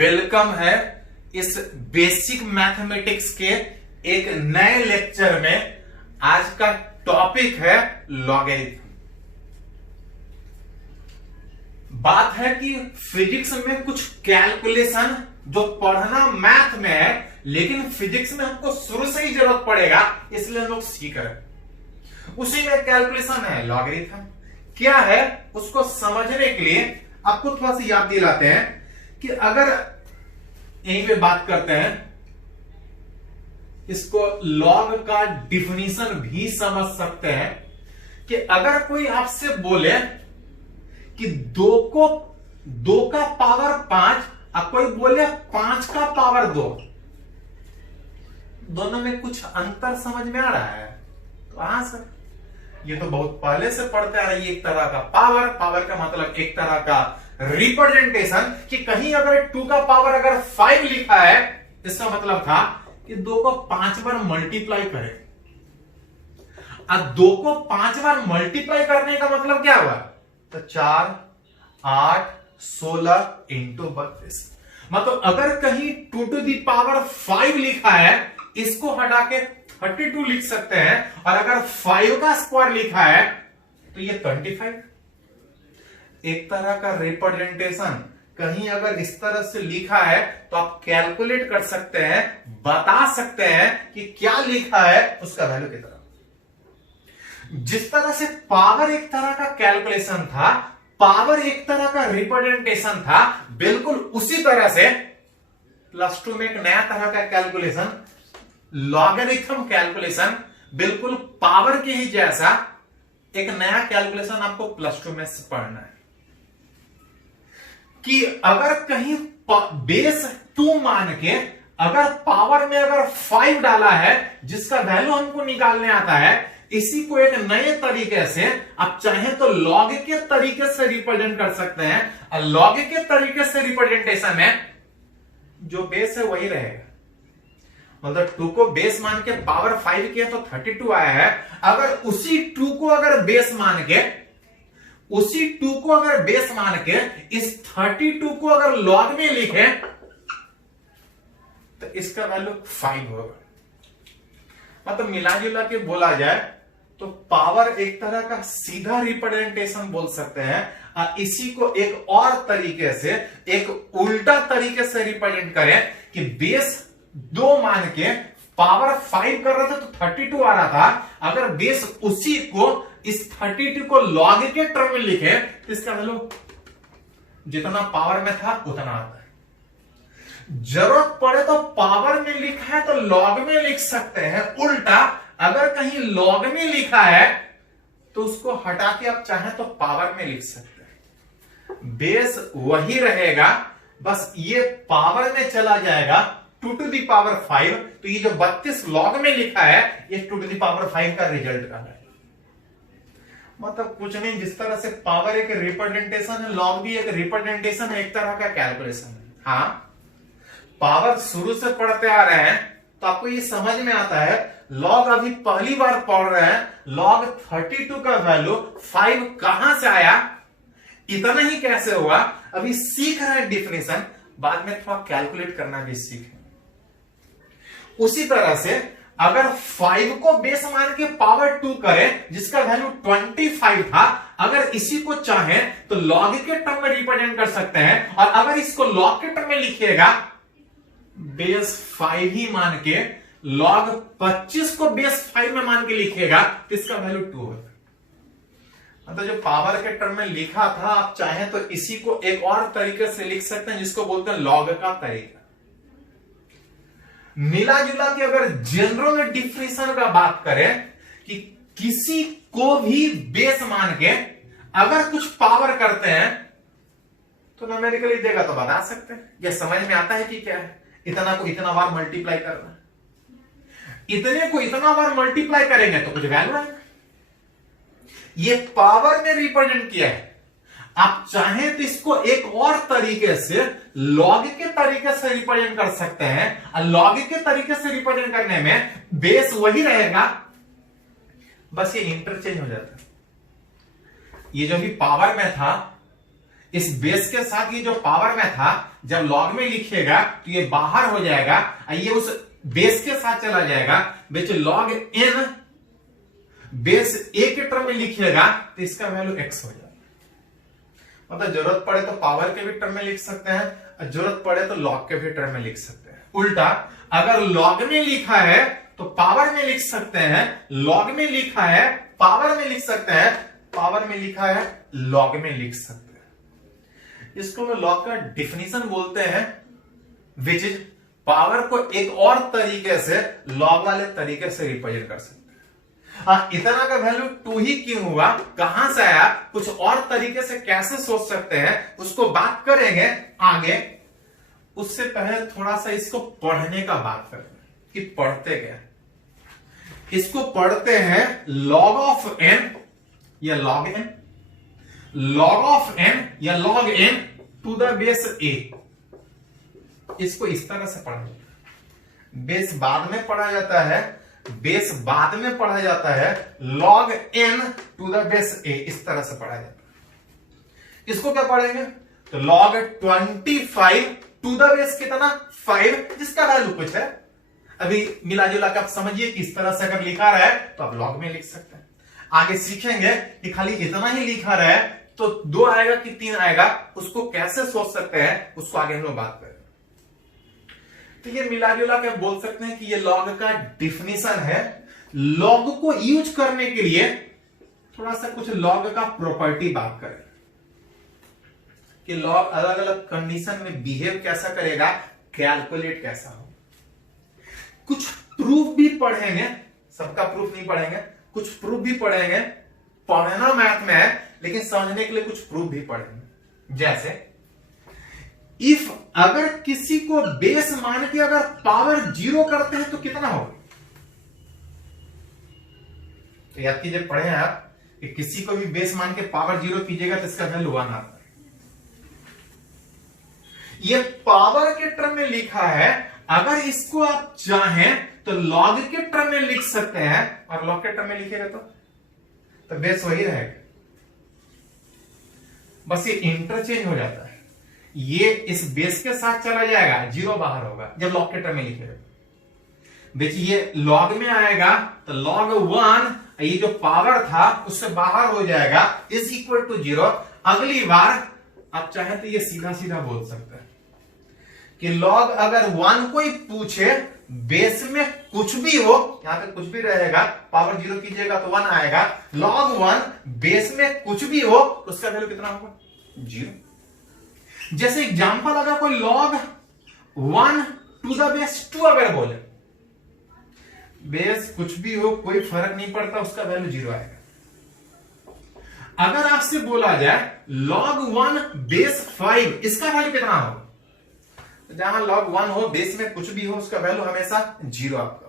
Welcome है इस basic mathematics के एक नए लेक्चर में। आज का टॉपिक है लॉगरिथम। बात है कि फिजिक्स में कुछ कैलकुलेशन जो पढ़ना मैथ में है, लेकिन फिजिक्स में हमको शुरू से ही जरूरत पड़ेगा, इसलिए हम लोग सीख रहे हैं। उसी में कैलकुलेशन है लॉगरिथम। क्या है उसको समझने के लिए आपको थोड़ा सा याद दिलाते हैं कि अगर यहीं पे बात करते हैं, इसको लॉग का डिफिनीशन भी समझ सकते हैं कि अगर कोई आपसे बोले कि दो का पावर 5 और कोई बोले 5 का पावर 2, दोनों में कुछ अंतर समझ में आ रहा है? तो हाँ सर, ये तो बहुत पहले से पढ़ते आ रही है। एक तरह का पावर का मतलब एक तरह का रिप्रेजेंटेशन, कि कहीं अगर 2 का पावर अगर 5 लिखा है, इसका मतलब था कि 2 को 5 बार मल्टीप्लाई करें। अब 2 को 5 बार मल्टीप्लाई करने का मतलब क्या हुआ? तो 4, 8, 16 इंटू 32। मतलब अगर कहीं 2 टू दी पावर 5 लिखा है, इसको हटा के 32 लिख सकते हैं, और अगर 5 का स्क्वायर लिखा है तो ये 25। एक तरह का रिप्रेजेंटेशन कहीं अगर इस तरह से लिखा है तो आप कैलकुलेट कर सकते हैं, बता सकते हैं कि क्या लिखा है, उसका वैल्यू कितना। जिस तरह से पावर एक तरह का कैलकुलेशन था, पावर एक तरह का रिप्रेजेंटेशन था, बिल्कुल उसी तरह से +2 में एक नया तरह का कैलकुलेशन लॉगरिथम कैलकुलेशन, बिल्कुल पावर के ही जैसा एक नया कैलकुलेशन आपको +2 में पढ़ना है। कि अगर कहीं बेस 2 मान के अगर पावर में अगर 5 डाला है, जिसका वैल्यू हमको निकालने आता है, इसी को एक नए तरीके से आप चाहें तो लॉग के तरीके से रिप्रेजेंट कर सकते हैं। और लॉग के तरीके से रिप्रेजेंटेशन में जो बेस है वही रहेगा। मतलब 2 को बेस मान के पावर 5 किया तो 32 आया है। अगर उसी 2 को अगर बेस मान के इस 32 को अगर लॉग में लिखे तो इसका वैल्यू 5 होगा। मतलब मिला जुला के बोला जाए तो पावर एक तरह का सीधा रिप्रेजेंटेशन बोल सकते हैं, और इसी को एक और तरीके से, एक उल्टा तरीके से रिप्रेजेंट करें कि बेस 2 मान के पावर 5 कर रहे थे तो 32 आ रहा था। अगर बेस उसी को इस 32 को लॉग के टर्म में लिखे तो इसका वैल्यू जितना पावर में था उतना आता है। जरूरत पड़े तो पावर में लिखा है तो लॉग में लिख सकते हैं। उल्टा अगर कहीं लॉग में लिखा है तो उसको हटा के आप चाहें तो पावर में लिख सकते हैं। बेस वही रहेगा, बस ये पावर में चला जाएगा 2 टू दी पावर 5। तो ये जो 32 लॉग में लिखा है, ये 2 टू दी पावर 5 का रिजल्ट का है। मतलब कुछ नहीं, जिस तरह से पावर एक रिप्रेजेंटेशन है, लॉग भी एक रिप्रेजेंटेशन है, एक तरह का कैलकुलेशन है। हाँ, पावर शुरू से पढ़ते आ रहे हैं तो आपको ये समझ में आता है। लॉग अभी पहली बार पढ़ रहे हैं, लॉग 32 का वैल्यू 5 कहां से आया, इतना ही कैसे हुआ, अभी सीख रहे हैं डिफिनेशन, बाद में थोड़ा कैलकुलेट करना भी सीखें। उसी तरह से अगर 5 को बेस मान के पावर 2 करें, जिसका वैल्यू 25 था, अगर इसी को चाहें तो लॉग के टर्म में रिप्रेजेंट कर सकते हैं। और अगर इसको लॉग के टर्म में लिखिएगा, बेस 5 ही मान के, लॉग 25 को बेस 5 में मान के लिखिएगा तो इसका वैल्यू 2 होगा। मतलब जो पावर के टर्म में लिखा था, आप चाहें तो इसी को एक और तरीके से लिख सकते हैं, जिसको बोलते हैं लॉग का तरीका। मिला जुला के अगर जनरल डिफिनेशन का बात करें कि किसी को भी बेस मान के अगर कुछ पावर करते हैं तो न्यूमेरिकली देगा तो बता सकते हैं। यह समझ में आता है कि क्या है, इतना को इतना बार मल्टीप्लाई करना, इतने को इतना बार मल्टीप्लाई करेंगे तो कुछ वैल्यू आएगा। ये पावर में रिप्रेजेंट किया है। आप चाहें तो इसको एक और तरीके से लॉग के तरीके से रिप्रेजेंट कर सकते हैं, और लॉग के तरीके से रिप्रेजेंट करने में बेस वही रहेगा, बस ये इंटरचेंज हो जाता है। ये जो भी पावर में था, इस बेस के साथ ये जो पावर में था, जब लॉग में लिखिएगा तो ये बाहर हो जाएगा, ये उस बेस के साथ चला जाएगा, विच लॉग एन बेस ए के टर्म में लिखिएगा तो इसका वैल्यू एक्स हो जाएगा। मतलब जरूरत पड़े तो पावर के भी टर्म में लिख सकते हैं, जरूरत पड़े तो लॉग के भी टर्म में लिख सकते हैं। उल्टा अगर लॉग में लिखा है तो पावर में लिख सकते हैं, लॉग में लिखा है पावर में लिख सकते हैं, पावर में लिखा है लॉग में लिख सकते हैं। इसको लॉग का डिफिनीशन बोलते हैं, विच इज पावर को एक और तरीके से लॉग वाले तरीके से रिप्रेजेंट कर सकते हैं। इतना का वैल्यू 2 ही क्यों हुआ, कहां से आया, कुछ और तरीके से कैसे सोच सकते हैं, उसको बात करेंगे आगे। उससे पहले थोड़ा सा इसको पढ़ने का बात करेंगे कि पढ़ते क्या। इसको पढ़ते हैं log ऑफ n या log n, log of n या log n to the base a। इसको इस तरह से पढ़ेंगे। बेस बाद में पढ़ा जाता है, बेस बाद में पढ़ा जाता है, log n to the base a इस तरह से पढ़ा जाता है। इसको क्या पढ़ेंगे तो log 25 टू द बेस कितना 5, जिसका वैल्यू कुछ है। अभी मिला जुला के आप समझिए कि इस तरह से अगर लिखा रहा है तो आप log में लिख सकते हैं। आगे सीखेंगे कि खाली इतना ही लिखा रहा है तो 2 आएगा कि 3 आएगा, उसको कैसे सोच सकते हैं, उसको आगे हम लोग बात करेंगे। तो ये मिला जुला के बोल सकते हैं कि ये लॉग का डिफिनीशन है। लॉग को यूज करने के लिए थोड़ा सा कुछ लॉग का प्रॉपर्टी बात करें कि लॉग अलग अलग कंडीशन में बिहेव कैसा करेगा, कैलकुलेट कैसा हो। कुछ प्रूफ भी पढ़ेंगे, सबका प्रूफ नहीं पढ़ेंगे, कुछ प्रूफ भी पढ़ेंगे। पढ़ना मैथ में है लेकिन समझने के लिए कुछ प्रूफ भी पढ़ेंगे। जैसे इफ अगर किसी को बेस मान के अगर पावर 0 करते हैं तो कितना होगा। तो याद कीजिए, पढ़े हैं आप कि किसी को भी बेस मान के पावर 0 कीजिएगा तो इसका वैल्यू 1 आता है। ये पावर के टर्म में लिखा है, अगर इसको आप चाहें तो लॉग के टर्म में लिख सकते हैं, और लॉग के टर्म में लिखेगा तो बेस वही रहेगा, बस ये इंटरचेंज हो जाता है। ये इस बेस के साथ चला जाएगा, 0 बाहर होगा जब लॉग के टर्म में लिखेगा। देखिए ये लॉग में आएगा तो log 1 ये जो पावर था उससे बाहर हो जाएगा, इज इक्वल टू 0। अगली बार आप चाहें तो ये सीधा सीधा बोल सकते हैं कि log अगर 1 कोई पूछे, बेस में कुछ भी हो, यहां पे कुछ भी रहेगा, पावर 0 कीजिएगा तो 1 आएगा। log 1 बेस में कुछ भी हो उसका वैल्यू कितना होगा 0। जैसे एग्जांपल अगर कोई log 1 टू द बेस 2 अगर बोले, बेस कुछ भी हो कोई फर्क नहीं पड़ता, उसका वैल्यू 0 आएगा। अगर आपसे बोला जाए log 1 बेस 5, इसका वैल्यू कितना होगा, जहां log 1 हो बेस में कुछ भी हो उसका वैल्यू हमेशा 0 आपका।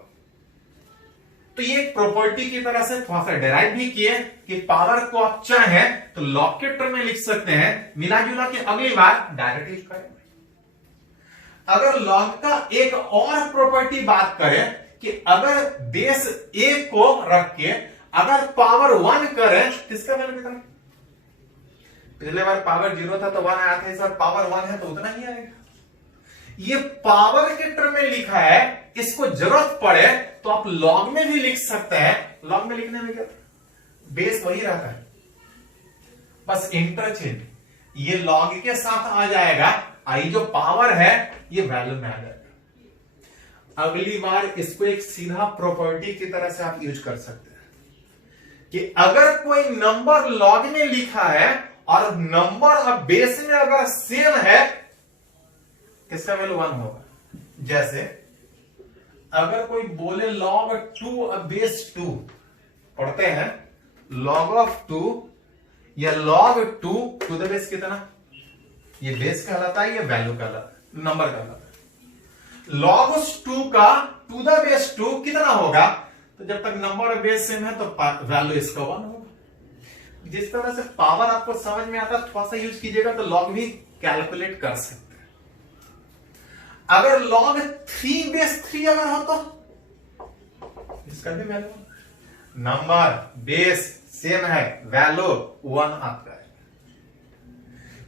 तो ये एक प्रॉपर्टी की तरह से थोड़ा सा डेराइव भी किए कि पावर को आप चाहें तो log के टर्म में लिख सकते हैं, मिला जुला के अगली बार डायरेक्ट यूज करेंगे। अगर log का एक और प्रॉपर्टी बात करें कि अगर बेस a को रख के अगर पावर 1 करें तो इसका वैल्यू कितना, पिछले बार पावर 0 था तो 1 आया था, इस बार पावर 1 है तो उतना ही आएगा। ये पावर के टर्म में लिखा है, इसको जरूरत पड़े तो आप log में भी लिख सकते हैं। log में लिखने में क्या, बेस वही रहता है, बस इंटरचेंज ये log के साथ आ जाएगा, आई जो पावर है ये वैल्यू में आ जाएगा। अगली बार इसको एक सीधा प्रॉपर्टी की तरह से आप यूज कर सकते हैं कि अगर कोई नंबर log में लिखा है और नंबर अब बेस में अगर सेम है, किसका वैल्यू 1 होगा। जैसे अगर कोई बोले log 2 बेस 2, पढ़ते हैं log ऑफ 2 या log 2 टू द बेस कितना, ये बेस कहलाता है, ये वैल्यू कहलाता है, नंबर कहलाता है। log 2 का टू द बेस 2 कितना होगा, तो जब तक नंबर और बेस सेम है तो वैल्यू इसका 1 होगा। जिस तरह से पावर आपको समझ में आता है थोड़ा सा यूज कीजिएगा तो log भी कैलकुलेट कर सकते हैं। अगर log 3 बेस 3 अगर हो तो इसका भी वैल्यू, नंबर बेस सेम है, वैल्यू 1 आता है।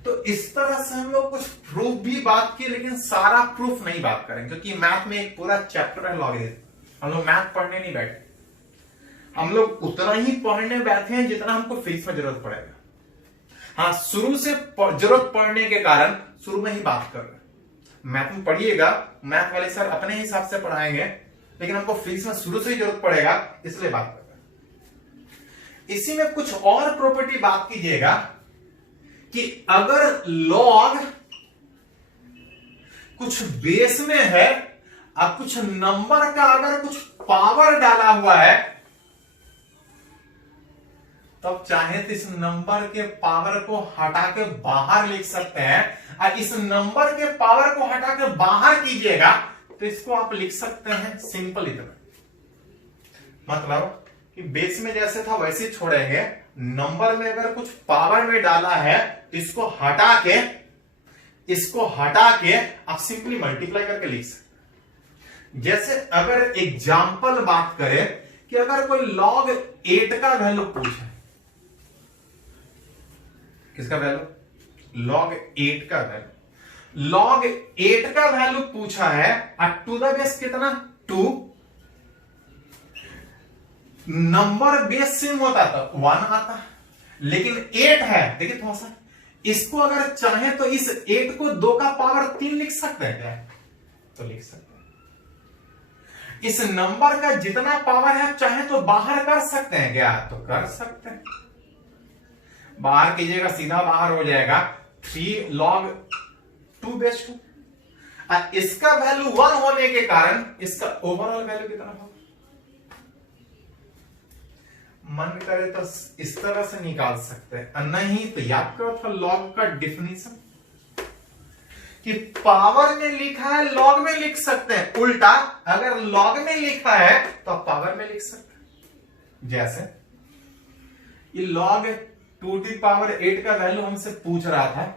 तो इस तरह से हम लोग कुछ प्रूफ भी बात की, लेकिन सारा प्रूफ नहीं बात करेंगे क्योंकि मैथ में एक पूरा चैप्टर है लॉगरिथम। हम लोग मैथ पढ़ने नहीं बैठे, हम लोग उतना ही पढ़ने बैठे हैं जितना हमको फिजिक्स में जरूरत पड़ेगा। हाँ, शुरू से जरूरत पड़ने के कारण शुरू में ही बात कर रहे हैं। मैथ में पढ़िएगा, मैथ वाले सर अपने हिसाब से पढ़ाएंगे, लेकिन हमको फिजिक्स में शुरू से ही जरूरत पड़ेगा, इसलिए बात कर रहे हैं। इसी में कुछ और प्रॉपर्टी बात कीजिएगा कि अगर लॉग कुछ बेस में है और कुछ नंबर का अगर कुछ पावर डाला हुआ है, तब चाहे तो इस नंबर के पावर को हटा के बाहर लिख सकते हैं, और इस नंबर के पावर को हटा के बाहर कीजिएगा तो इसको आप लिख सकते हैं सिंपल इतना, मतलब कि बेस में जैसे था वैसे छोड़ेंगे, नंबर में अगर कुछ पावर में डाला है तो इसको हटा के आप सिंपली मल्टीप्लाई करके लिख सकते हैं। जैसे अगर एग्जाम्पल बात करें कि अगर कोई log 8 का वैल्यू पूछे, किसका वैल्यू? log 8 का वैल्यू, log 8 का वैल्यू पूछा है और टू द बेस कितना? 2। नंबर बेस सेम होता तो 1 आता, लेकिन 8 है, देखिए थोड़ा सा, इसको अगर चाहे तो इस 8 को 2 का पावर 3 लिख सकते हैं क्या? तो लिख सकते हैं। इस नंबर का जितना पावर है चाहे तो बाहर कर सकते हैं क्या? तो कर सकते हैं। बाहर कीजिएगा, सीधा बाहर हो जाएगा 3 log 2 बेस 2। इसका वैल्यू 1 होने के कारण इसका ओवरऑल वैल्यू कितना होगा? मन करे तो इस तरह से निकाल सकते हैं, नहीं तो याद करो था लॉग का डिफिनीशन कि पावर में लिखा है लॉग में लिख सकते हैं, उल्टा अगर लॉग में लिखा है तो आप पावर में लिख सकते हैं। जैसे ये log 2⁸ का वैल्यू हमसे पूछ रहा था,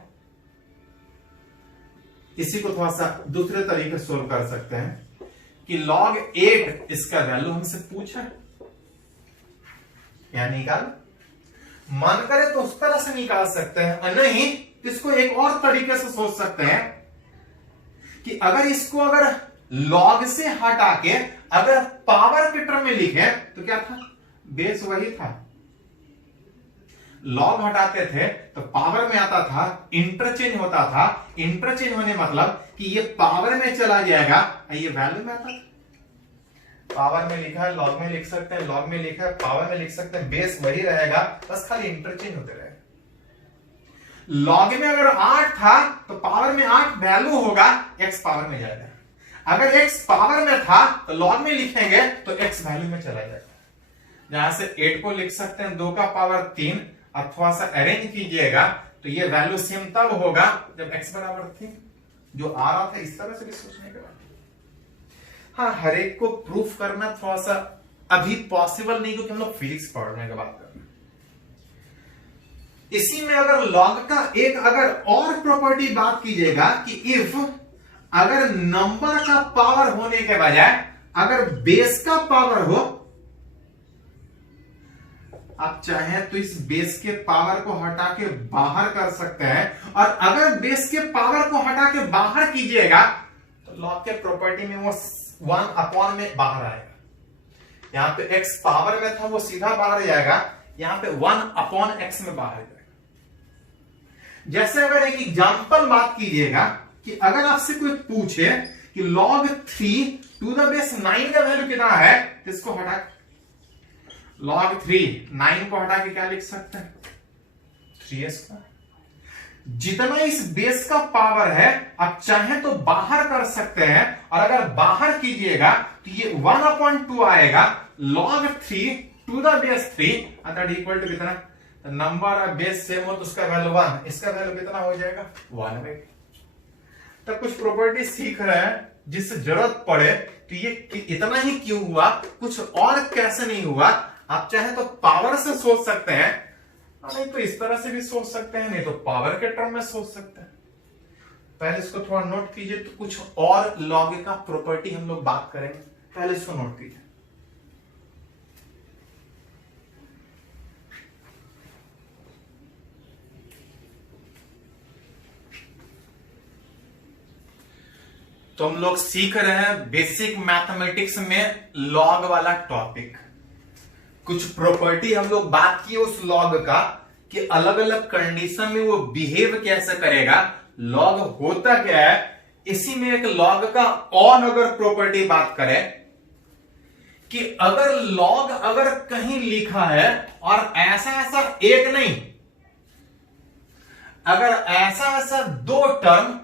इसी को थोड़ा सा दूसरे तरीके से सोल्व कर सकते हैं कि log 8 इसका वैल्यू हमसे पूछा, या निकाल, मन करे तो उस तरह से निकाल सकते हैं, नहीं इसको एक और तरीके से सोच सकते हैं कि अगर log से हटा के अगर पावर के टर्म में लिखे तो क्या था? बेस वही था, log हटाते थे तो पावर में आता था, इंटरचेंज होता था, इंटरचेंज होने मतलब कि ये पावर में चला जाएगा, ये वैल्यू में आता था। पावर में लिखा है लॉग में लिख सकते हैं, लॉग में लिखा है पावर में लिख सकते हैं, बेस वही रहेगा, बस खाली इंटरचेंज होते रहेगा। लॉग में अगर 8 था तो पावर में 8 वैल्यू होगा, x पावर में जाएगा। अगर x पावर में था तो लॉग में लिखेंगे तो x वैल्यू में चला जाएगा। जहां से 8 को लिख सकते हैं 2 का पावर 3, अथवा सा अरेंज कीजिएगा तो ये वैल्यू सेम तब होगा जब x बराबर 3, जो आ रहा था। इस तरह से भी सोचने के बाद हाँ, हर एक को प्रूफ करना थोड़ा सा अभी पॉसिबल नहीं, क्योंकि हम लोग फिजिक्स पढ़ने की बात कर रहे हैं। इसी में अगर लॉग का एक अगर और प्रॉपर्टी बात कीजिएगा कि इफ अगर नंबर का पावर होने के बजाय अगर बेस का पावर हो, आप चाहें तो इस बेस के पावर को हटा के बाहर कर सकते हैं, और अगर बेस के पावर को हटा के बाहर कीजिएगा तो लॉग के प्रॉपर्टी में वो 1 अपॉन में बाहर आएगा। यहां पे x पावर में था वो सीधा बाहर जाएगा, यहां पे 1 अपॉन x में बाहर जाएगा। जैसे अगर एक एग्जांपल बात कीजिएगा कि अगर आपसे कोई पूछे कि log 3 टू द बेस 9 का वैल्यू कितना है, तो इसको हटा log 3 9 को हटा के क्या लिख सकते हैं? 3s²। जितना इस बेस का पावर है आप चाहे तो बाहर कर सकते हैं, और अगर बाहर कीजिएगा तो ये 1/2 आएगा, log 3 to the base 3 that equal to कितना? नंबर ऑफ बेस सेम हो तो उसका वैल्यू 1, इसका वैल्यू कितना हो जाएगा? 1/2। तो कुछ प्रॉपर्टी सीख रहे हैं जिससे जरूरत पड़े तो ये इतना ही क्यों हुआ, कुछ और कैसे नहीं हुआ। आप चाहे तो पावर से सोच सकते हैं, नहीं तो इस तरह से भी सोच सकते हैं, नहीं तो पावर के टर्म में सोच सकते हैं। पहले इसको थोड़ा नोट कीजिए, तो कुछ और लॉग का प्रॉपर्टी हम लोग बात करेंगे, पहले इसको नोट कीजिए। तो हम लोग सीख रहे हैं बेसिक मैथमेटिक्स में लॉग वाला टॉपिक। कुछ प्रॉपर्टी हम लोग बात किए उस लॉग का कि अलग अलग कंडीशन में वो बिहेव कैसे करेगा, लॉग होता क्या है। इसी में एक लॉग का और अगर प्रॉपर्टी बात करें कि अगर लॉग अगर कहीं लिखा है और ऐसा ऐसा एक नहीं, अगर ऐसा ऐसा दो टर्म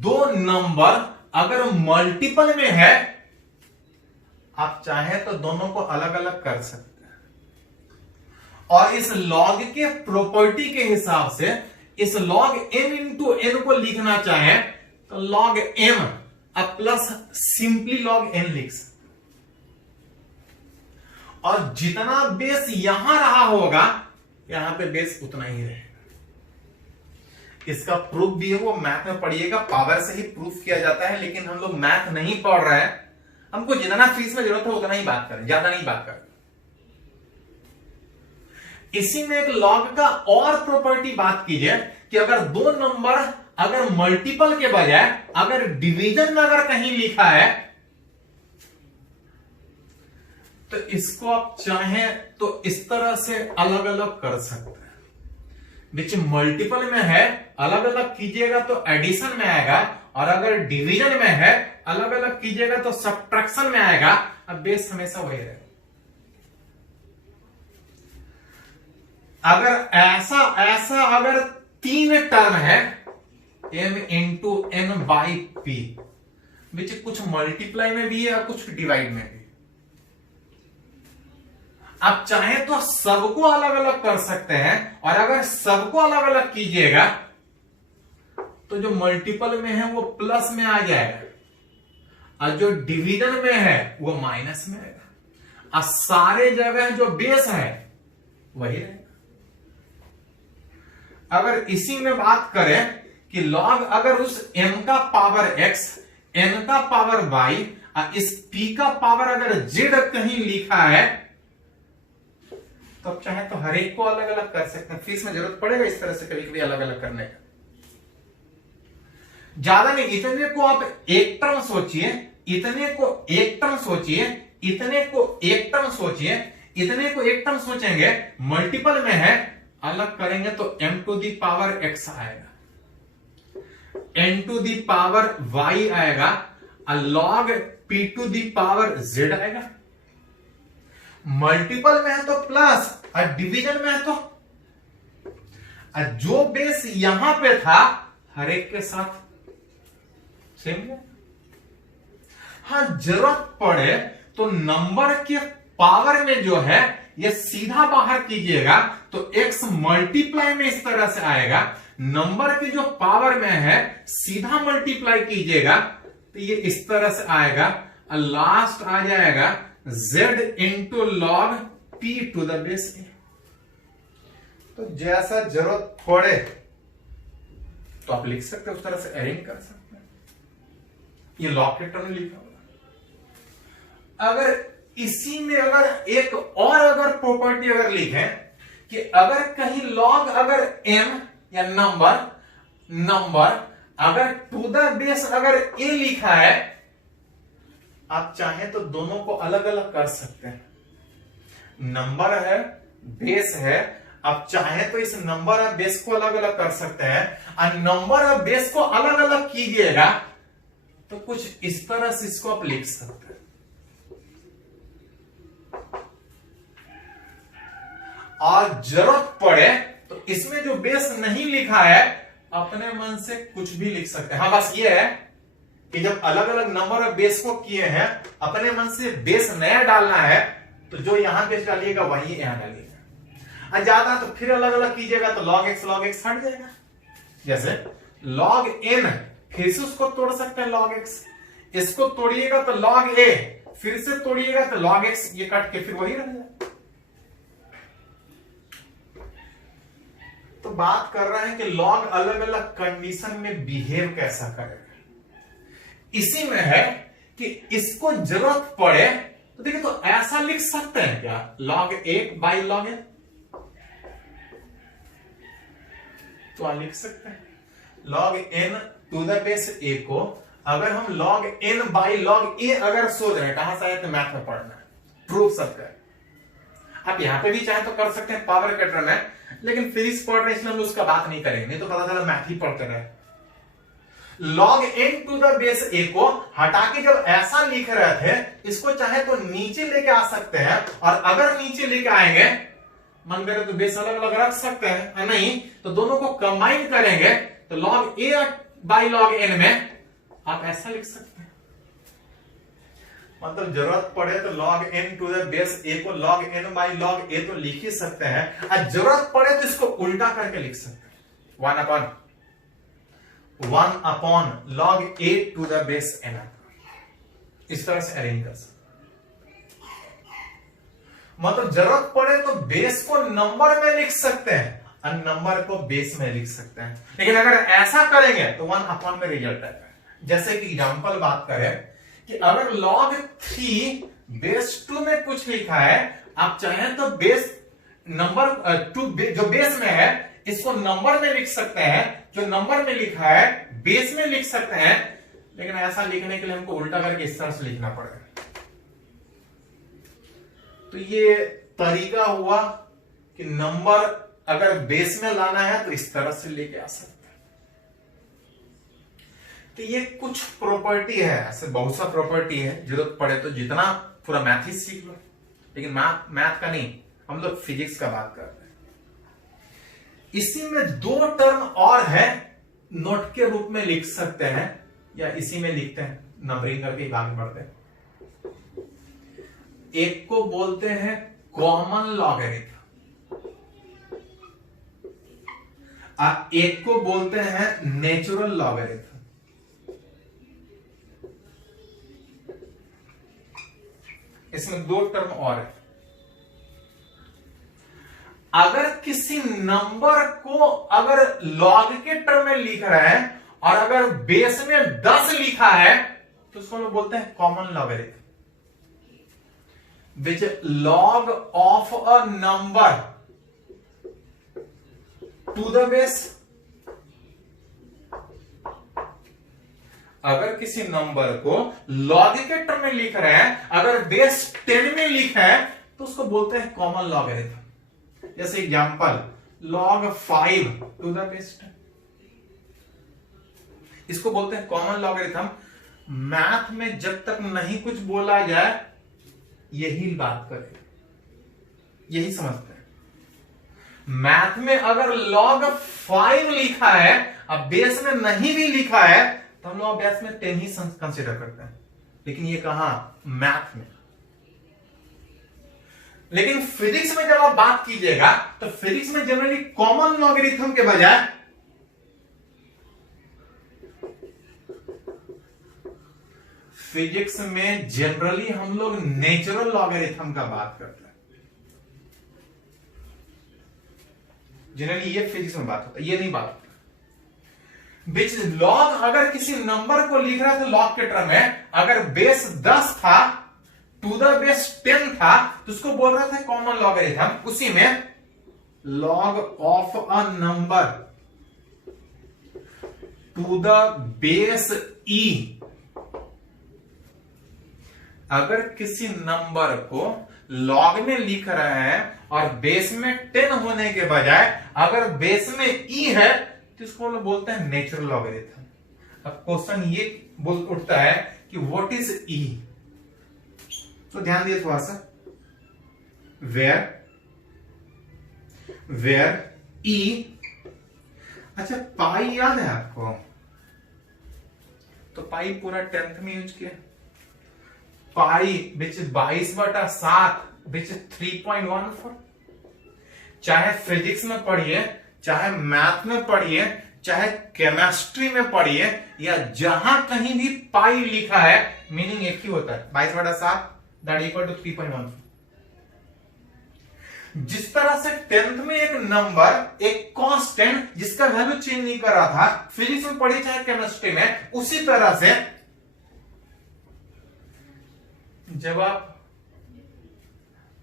दो नंबर अगर मल्टीपल में है, आप चाहे तो दोनों को अलग अलग कर सकते हैं। और इस लॉग के प्रॉपर्टी के हिसाब से इस लॉग m इंटू n को लिखना चाहे तो लॉग m अब प्लस सिंपली लॉग n लिख सकते। और जितना बेस यहां रहा होगा यहां पे बेस उतना ही रहेगा। इसका प्रूफ भी है वो मैथ में पढ़िएगा, पावर से ही प्रूफ किया जाता है। लेकिन हम लोग मैथ नहीं पढ़ रहे हैं, हमको जितना फीस में जरूरत है उतना ही बात करें, ज्यादा नहीं बात करें। इसी में एक लॉग का और प्रॉपर्टी बात कीजिए कि अगर दो नंबर अगर मल्टीपल के बजाय अगर डिवीजन में अगर कहीं लिखा है तो इसको आप चाहें तो इस तरह से अलग अलग कर सकते हैं। विच मल्टीपल में है अलग अलग कीजिएगा तो एडिशन में आएगा, और अगर डिवीजन में है अलग अलग कीजिएगा तो सब्ट्रैक्शन में आएगा। अब बेस हमेशा वही रहेगा। अगर ऐसा ऐसा अगर तीन टर्म है m इंटू n बाई पी, विच कुछ मल्टीप्लाई में भी है और कुछ डिवाइड में भी। आप चाहें तो सबको अलग अलग कर सकते हैं, और अगर सबको अलग अलग कीजिएगा तो जो मल्टीपल में है वो प्लस में आ जाएगा और जो डिवीजन में है वो माइनस में आएगा। और सारे जगह जो बेस है वही रहेगा। अगर इसी में बात करें कि लॉग अगर उस m का पावर x n का पावर y और इस p का पावर अगर z कहीं लिखा है तो आप चाहे तो हर एक को अलग अलग कर सकते हैं। फीस में जरूरत पड़ेगा इस तरह से कभी कभी अलग अलग करने का, ज्यादा नहीं। इतने को आप एक टर्म सोचिए, इतने को एक टर्म सोचिए, इतने को एक टर्म सोचिए, इतने को एक टर्म सोचेंगे, मल्टीपल में है अलग करेंगे तो m to the power x आएगा, n to the power y आएगा और log p to the power z आएगा। मल्टीपल में है तो प्लस और डिवीजन में है तो जो बेस यहां पे था हर एक के साथ सेम है। हाँ, जरूरत पड़े तो नंबर के पावर में जो है ये सीधा बाहर कीजिएगा तो x मल्टीप्लाई में इस तरह से आएगा। नंबर की जो पावर में है सीधा मल्टीप्लाई कीजिएगा तो ये इस तरह से आएगा और लास्ट आ जाएगा z into log p to the base a। तो जैसा जरूरत पड़े तो आप लिख सकते हैं, उस तरह से अरेंज कर सकते हैं। ये लॉग के टर्म में लिखा होगा। अगर इसी में अगर एक और अगर प्रॉपर्टी अगर लिखें कि अगर कहीं लॉग अगर m या नंबर अगर टू द बेस अगर a लिखा है, आप चाहें तो दोनों को अलग अलग कर सकते हैं। नंबर है बेस है, आप चाहें तो इस नंबर और बेस को अलग अलग कर सकते हैं। और नंबर और बेस को अलग अलग कीजिएगा तो कुछ इस तरह से इसको आप लिख सकते हैं। और जरूरत पड़े तो इसमें जो बेस नहीं लिखा है अपने मन से कुछ भी लिख सकते हैं। हाँ, बस ये है कि जब अलग अलग नंबर और बेस को किए हैं, अपने मन से बेस नया डालना है तो जो यहां बेस डालिएगा वही यहां डालिएगा। और ज्यादा तो फिर अलग अलग कीजिएगा तो log x हट जाएगा। जैसे log n, फिर से उसको तोड़ सकते हैं log x, इसको तोड़िएगा तो log a, फिर से तोड़िएगा तो log x, ये कट के फिर वही रह जाएगा। तो बात कर रहे हैं कि लॉग अलग अलग कंडीशन में बिहेव कैसा करेगा। इसी में है कि इसको जरूरत पड़े तो देखिए तो ऐसा लिख सकते हैं क्या, log 1 बाई log n, तो लिख सकते हैं log n to the base a को अगर हम log n by log a अगर सोच रहे हैं, कहां से आए तो मैथ में पढ़ना है, प्रूफ सकते हैं। आप यहां पे भी चाहे तो कर सकते हैं पावर के टर्म में, लेकिन फिजिक्स पढ़ रहे इसलिए हम उसका बात नहीं करेंगे, नहीं तो पता चला मैथ ही पढ़ते रहे। log n to the base a को हटा के जब ऐसा लिख रहे थे, इसको चाहे तो नीचे लेके आ सकते हैं, और अगर नीचे लेके आएंगे, मन करे तो बेस अलग अलग रख सकते हैं, और नहीं तो दोनों को कंबाइन करेंगे तो log a by log n में आप ऐसा लिख सकते हैं। मतलब जरूरत पड़े तो log n to the base a को log n by log a तो लिख ही सकते हैं, और जरूरत पड़े तो इसको उल्टा करके लिख सकते हैं, 1 upon log a to the base n, इस तरह से अरेंज कर सकते। मतलब जरूरत पड़े तो बेस को नंबर में लिख सकते हैं और नंबर को बेस में लिख सकते हैं, लेकिन अगर ऐसा करेंगे तो 1 अपॉन में रिजल्ट आएगा। जैसे कि एग्जांपल बात करें कि अगर log 3 बेस 2 में कुछ लिखा है, आप चाहें तो बेस नंबर 2 जो बेस में है इसको नंबर में लिख सकते हैं, जो नंबर में लिखा है बेस में लिख सकते हैं, लेकिन ऐसा लिखने के लिए हमको उल्टा करके इस तरह से लिखना पड़ेगा। तो ये तरीका हुआ कि नंबर अगर बेस में लाना है तो इस तरह से लेके आ सकते हैं। तो ये कुछ प्रॉपर्टी है, ऐसे बहुत सा प्रॉपर्टी है, जरूरत पड़े तो जितना पूरा मैथ ही सीख लो, लेकिन मैथ का नहीं, हम लोग फिजिक्स का बात कर रहे हैं। इसी में 2 टर्म और है, नोट के रूप में लिख सकते हैं या इसी में लिखते हैं, नंबरिंग करके आगे बढ़ते हैं। एक को बोलते हैं कॉमन लॉगरिथम, एक को बोलते हैं नेचुरल लॉगरिथम। इसमें 2 टर्म और है। अगर किसी नंबर को अगर लॉग के टर्म में लिख रहे हैं और अगर बेस में 10 लिखा है तो उसको लोग बोलते हैं common logarithm, which log of a number to the base। अगर किसी नंबर को लॉग के टर्म में लिख रहे हैं, अगर बेस 10 में लिखा है तो उसको बोलते हैं कॉमन लॉगरिथम। जैसे example log 5 to the base 10, इसको बोलते हैं कॉमन लॉगरिथम। मैथ में जब तक नहीं कुछ बोला जाए यही बात करें, यही समझते हैं। मैथ में अगर log 5 लिखा है अब बेस में नहीं भी लिखा है तो हम लोग बेस में 10 ही कंसीडर करते हैं, लेकिन ये कहां, मैथ में। लेकिन फिजिक्स में जब आप बात कीजिएगा तो फिजिक्स में जनरली कॉमन लॉगरिथम के बजाय फिजिक्स में जनरली हम लोग नेचुरल लॉगरिथम का बात करते हैं। जनरली ये फिजिक्स में बात होता है, ये नहीं बात होता। बिच लॉग अगर किसी नंबर को लिख रहा था लॉग के टर्म में, अगर बेस 10 था टू द बेस 10 था तो उसको बोल रहा था कॉमन लॉगरिथम। उसी में log of a number to the base E, अगर किसी नंबर को लॉग में लिख रहे हैं और बेस में 10 होने के बजाय अगर बेस में ई है तो इसको बोलते हैं नेचुरल लॉगरिथम। अब क्वेश्चन ये बोल उठता है कि व्हाट इज ई, तो ध्यान दिए थोड़ा सा। वेयर ई, अच्छा पाई याद है आपको, तो पाई पूरा 10th में यूज किया। पाई विच 22/7 विच 3.14। चाहे फिजिक्स में पढ़िए, चाहे मैथ में पढ़िए, चाहे केमिस्ट्री में पढ़िए, या जहां कहीं भी पाई लिखा है मीनिंग एक ही होता है, 22/7 दैट इक्वल टू 3.14। जिस तरह से 10th में एक नंबर एक कांस्टेंट जिसका वैल्यू चेंज नहीं कर रहा था, फिजिक्स में पढ़िए चाहे केमिस्ट्री में, उसी तरह से जब आप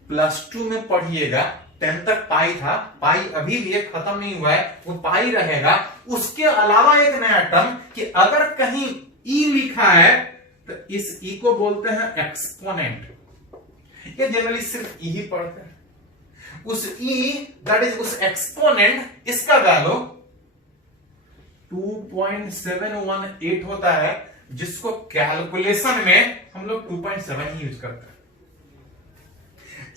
+2 में पढ़िएगा, 10 तक पाई था, पाई अभी भी एक खत्म नहीं हुआ है, वो पाई रहेगा। उसके अलावा एक नया टर्म कि अगर कहीं ई लिखा है तो इस ई को बोलते हैं एक्सपोनेंट। ये जनरली सिर्फ ई ही पढ़ते हैं। उस ई दैट इज उस एक्सपोनेंट, इसका वैल्यू 2.718 होता है, जिसको कैलकुलेशन में हम लोग 2.7 ही यूज करते हैं।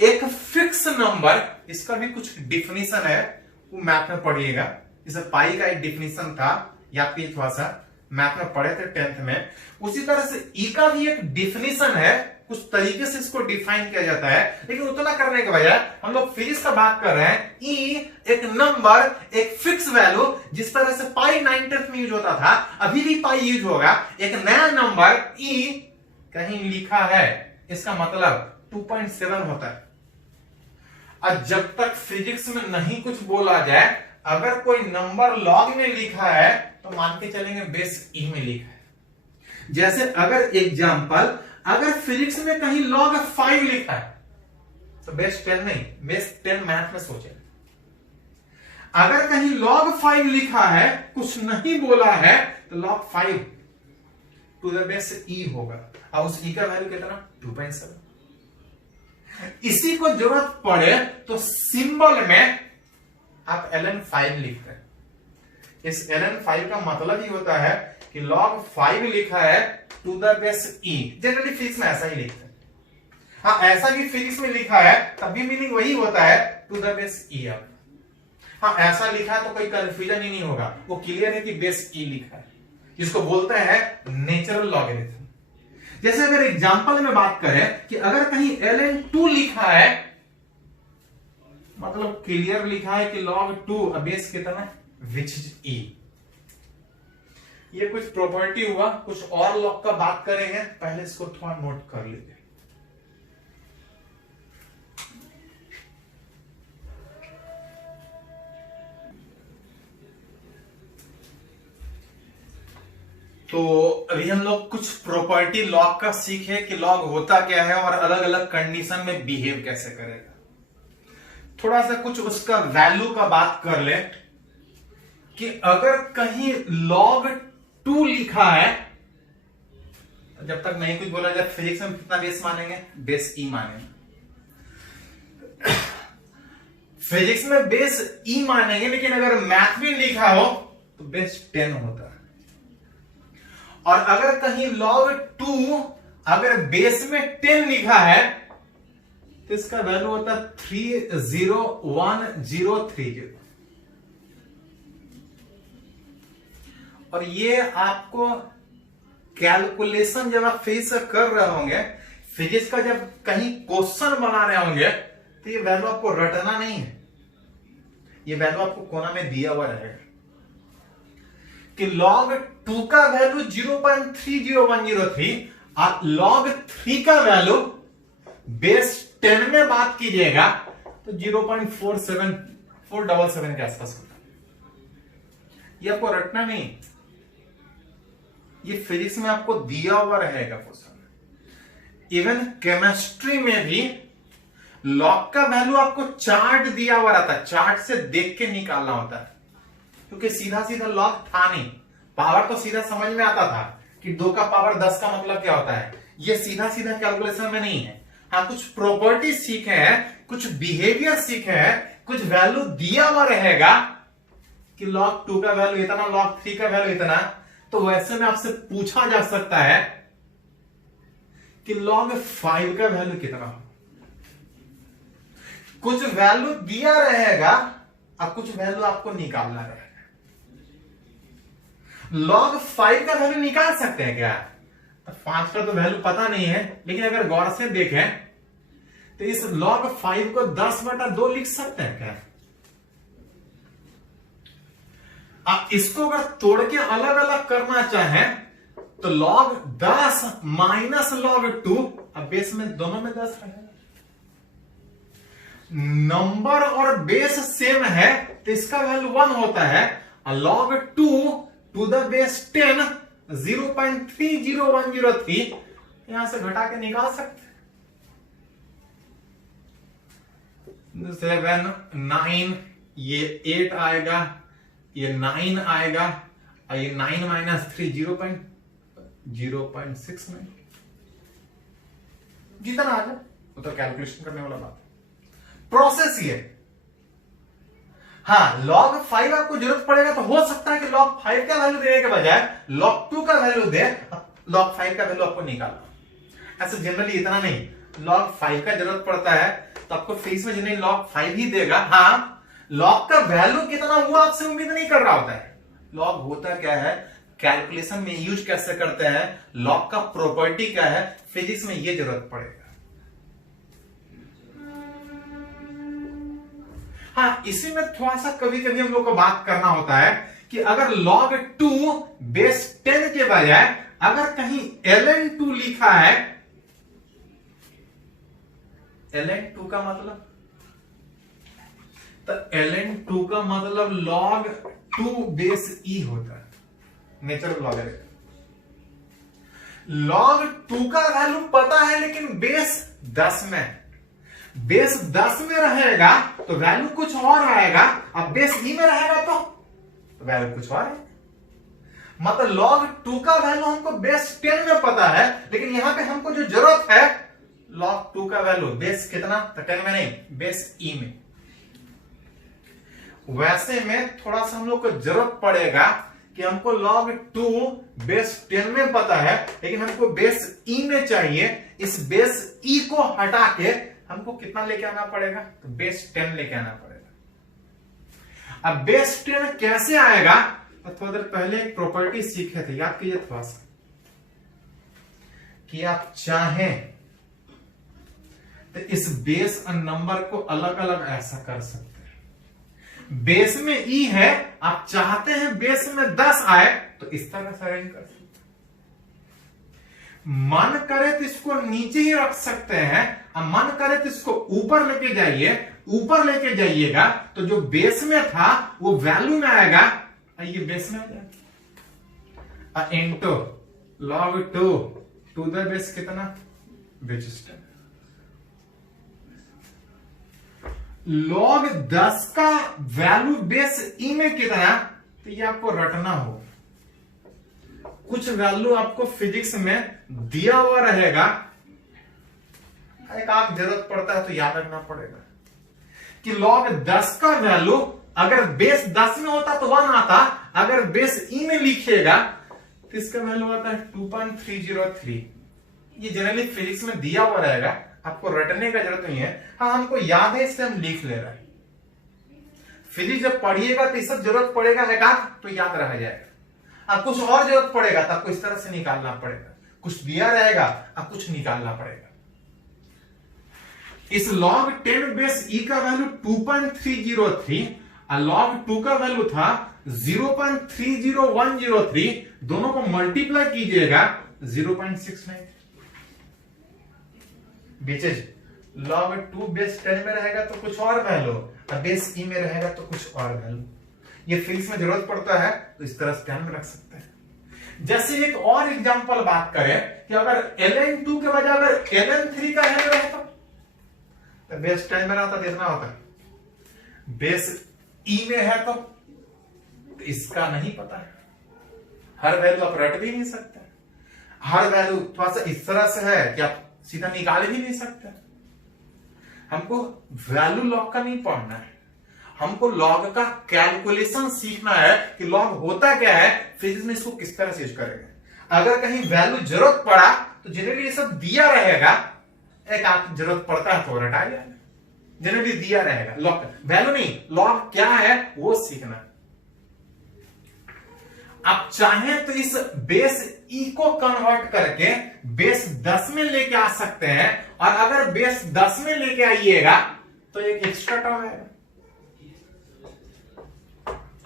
एक फिक्स नंबर, इसका भी कुछ डिफिनीशन है, वो मैथ में पढ़िएगा। जैसे पाई का एक डिफिनीशन था, याद कीजिए थोड़ा सा, मैथ में पढ़े थे 10th में। उसी तरह से ई का भी एक डिफिनीशन है, कुछ तरीके से इसको डिफाइन किया जाता है। लेकिन उतना करने के बजाय हम लोग फिजिक्स का बात कर रहे हैं। ई एक नंबर, एक फिक्स वैल्यू, जिस तरह से पाई 9/10 में यूज होता था, अभी भी पाई यूज होगा। एक नया नंबर ई कहीं लिखा है, इसका मतलब 2.7 होता है। और जब तक फिजिक्स में नहीं कुछ बोला जाए, अगर कोई नंबर लॉग में लिखा है तो मान के चलेंगे बेस ई में लिखा है। जैसे अगर एग्जांपल, अगर फिजिक्स में कहीं log 5 लिखा है तो बेस 10 नहीं, बेस 10 मैथ में सोचे। अगर कहीं log 5 लिखा है, कुछ नहीं बोला है, तो log 5 टू द बेस ई होगा। और उस ई का वैल्यू कितना? 2.7। इसी को जरूरत पड़े तो सिंबल में आप ln5 लिखते हैं। इस ln5 का मतलब ही होता है कि log 5 लिखा है to the base e. Generally physics में ऐसा ही लिखते हैं। हाँ, ऐसा भी फिजिक्स में लिखा है तब भी मीनिंग वही होता है, टू द बेस ई। अब हाँ, ऐसा लिखा है तो कोई कंफ्यूजन ही नहीं होगा, वो क्लियर है कि बेस ई लिखा है, जिसको बोलते हैं नेचुरल लॉगरिथम। जैसे अगर एग्जांपल में बात करें कि अगर कहीं ln2 लिखा है, मतलब क्लियर लिखा है कि log 2 बेस कितना, विच इज ई। ये कुछ प्रॉपर्टी हुआ, कुछ और लॉग का बात करेंगे, पहले इसको थोड़ा नोट कर लीजिए। तो अभी हम लोग कुछ प्रॉपर्टी लॉग का सीखे कि लॉग होता क्या है और अलग अलग कंडीशन में बिहेव कैसे करेगा। थोड़ा सा कुछ उसका वैल्यू का बात कर ले कि अगर कहीं log 2 लिखा है, जब तक नहीं कुछ बोला जाए, फिजिक्स में कितना बेस मानेंगे? बेस ई मानेंगे। फिजिक्स में बेस ई मानेंगे, लेकिन अगर मैथ में लिखा हो तो बेस 10 होता है। और अगर कहीं log 2 अगर बेस में 10 लिखा है तो इसका वैल्यू होता है 301030। और ये आपको कैलकुलेशन जब आप फिजिक्स कर रहे होंगे, फिजिक्स का जब कहीं क्वेश्चन बना रहे होंगे, तो ये वैल्यू आपको रटना नहीं है, ये वैल्यू आपको कोना में दिया हुआ रहेगा कि log 2 का वैल्यू 0.30103 और log 3 का वैल्यू बेस 10 में बात कीजिएगा तो 0.477 के आसपास होता है। ये आपको रटना नहीं, ये फिजिक्स में आपको दिया हुआ रहेगा क्वेश्चन। इवन केमिस्ट्री में भी लॉग का वैल्यू आपको चार्ट दिया हुआ रहता है, चार्ट से देख के निकालना होता है, क्योंकि सीधा सीधा लॉग था नहीं। पावर तो सीधा समझ में आता था कि 2 का पावर 10 का मतलब क्या होता है, ये सीधा सीधा कैलकुलेशन में नहीं है। हाँ, कुछ प्रॉपर्टी सीखे हैं, कुछ बिहेवियर सीखे हैं, कुछ वैल्यू दिया हुआ रहेगा कि log 2 का वैल्यू इतना, log 3 का वैल्यू इतना, तो वैसे में आपसे पूछा जा सकता है कि log 5 का वैल्यू कितना हो। कुछ वैल्यू दिया रहेगा और कुछ वैल्यू आपको निकालना रहेगा। log 5 का वैल्यू निकाल सकते हैं क्या? 5 का तो वैल्यू पता नहीं है, लेकिन अगर गौर से देखें तो इस log 5 को 10/2 लिख सकते हैं क्या? आप इसको अगर तोड़ के अलग अलग करना चाहें तो log 10 माइनस log 2, अब बेस में दोनों में 10 रहेगा। नंबर और बेस सेम है तो इसका वैल्यू 1 होता है, और log 2 टू द बेस 10 0.30103 यहां से घटा के निकाल सकते हैं। 7 9, ये 8 आएगा, ये 9 आएगा, और ये 9 - 3 0.69 जितना आ जाए वो तो कैलकुलेशन करने वाला बात है, प्रोसेस ये। हाँ, log 5 आपको जरूरत पड़ेगा तो हो सकता है कि log 5 का वैल्यू देने के बजाय log 2 का वैल्यू दे, log 5 का वैल्यू आपको निकालना। ऐसे जनरली इतना नहीं, log 5 का जरूरत पड़ता है तो आपको फेस में जनरली log 5 ही देगा। हाँ, log का वैल्यू कितना हुआ आपसे उम्मीद नहीं कर रहा होता है। log होता क्या है, कैलकुलेशन में यूज कैसे करते हैं, log का प्रॉपर्टी क्या है, फिजिक्स में ये जरूरत पड़ेगा। हाँ, इसी में थोड़ा सा कभी कभी हम लोग को बात करना होता है कि अगर log 2 बेस 10 के बजाय अगर कहीं ln2 लिखा है, ln2 का मतलब, तो ln2 का मतलब log 2 बेस e होता है, नेचुरल लॉगरिथम। log 2 का वैल्यू पता है लेकिन बेस 10 में, बेस 10 में रहेगा तो वैल्यू कुछ और आएगा, अब बेस ई में रहेगा तो वैल्यू कुछ और है। मतलब log 2 का वैल्यू हमको बेस 10 में पता है, लेकिन यहां पे हमको जो जरूरत है log 2 का वैल्यू बेस कितना, तो 10 में नहीं, बेस ई में। वैसे में थोड़ा सा हम लोग को जरूरत पड़ेगा कि हमको log 2 बेस 10 में पता है, लेकिन हमको बेस ई में चाहिए। इस बेस ई को हटा के हमको कितना लेके आना पड़ेगा, तो बेस 10 लेके आना पड़ेगा। अब बेस 10 कैसे आएगा, तो थोड़ी देर पहले एक प्रॉपर्टी सीखे थे, याद कीजिए थोड़ा सा, कि आप चाहें तो इस बेस और नंबर को अलग अलग ऐसा कर सकते हैं। बेस में ई है, आप चाहते हैं बेस में 10 आए तो इस तरह से अरेंज कर सकते हैं। मन करे तो इसको नीचे ही रख सकते हैं, अब मन करे तो इसको ऊपर लेके जाइए, ऊपर लेके जाइएगा तो जो बेस में था वो वैल्यू में आएगा, ये बेस में आ जाएगा। Into log 2 to the base कितना, which is 10। log 10 का वैल्यू बेस ई में कितना, तो ये आपको रटना होगा। कुछ वैल्यू आपको फिजिक्स में दिया हुआ रहेगा, एक आप जरूरत पड़ता है तो याद रखना पड़ेगा कि log 10 का वैल्यू अगर बेस 10 में होता तो 1 आता, अगर बेस ई में लिखिएगा तो इसका वैल्यू आता है 2.303। ये जनरली फिजिक्स में दिया हुआ रहेगा, आपको रटने का जरूरत नहीं है। हाँ, हमको याद है इसलिए हम लिख ले रहे हैं। फिजिक्स जब पढ़िएगा तो इस सब जरूरत पड़ेगा एकाध तो याद रह जाएगा, अब कुछ और जरूरत पड़ेगा तो आपको इस तरह से निकालना पड़ेगा, कुछ दिया रहेगा अब कुछ निकालना पड़ेगा। इस log 10 बेस ई का वैल्यू 2.303 और log 2 का वैल्यू था 0.30103, दोनों को मल्टीप्लाई कीजिएगा 0.69। बेचेज log 2 बेस 10 में रहेगा तो कुछ और वैल्यू, और बेस ई में रहेगा तो कुछ और वैल्यू। ये फिजिक्स में जरूरत पड़ता है तो इस तरह से ध्यान में रख सकते हैं। जैसे एक और एग्जांपल बात करें कि अगर ln2 के बजाय अगर ln3 का वैल्यू रहता तो बेस 10 में रहता, देखना होता बेस ई में है तो इसका नहीं पता है, हर वैल्यू आप रट भी नहीं सकते, हर वैल्यू थोड़ा सा इस तरह से है कि आप सीधा निकाल भी नहीं सकते। हमको वैल्यू लॉग का नहीं पढ़ना है, हमको लॉग का कैलकुलेशन सीखना है कि लॉग होता क्या है, फिजिक्स में इसको किस तरह से यूज करेंगे। अगर कहीं वैल्यू जरूरत पड़ा तो जनरली ये सब दिया रहेगा, एक आप जरूरत पड़ता है तो रटा जाएगा, जनरली दिया रहेगा। लॉग वैल्यू नहीं, लॉग क्या है वो सीखना। आप चाहें तो इस बेस ई को कन्वर्ट करके बेस 10 में लेके आ सकते हैं, और अगर बेस 10 में लेके आइएगा तो एक एक्स्ट्रा टर्म है।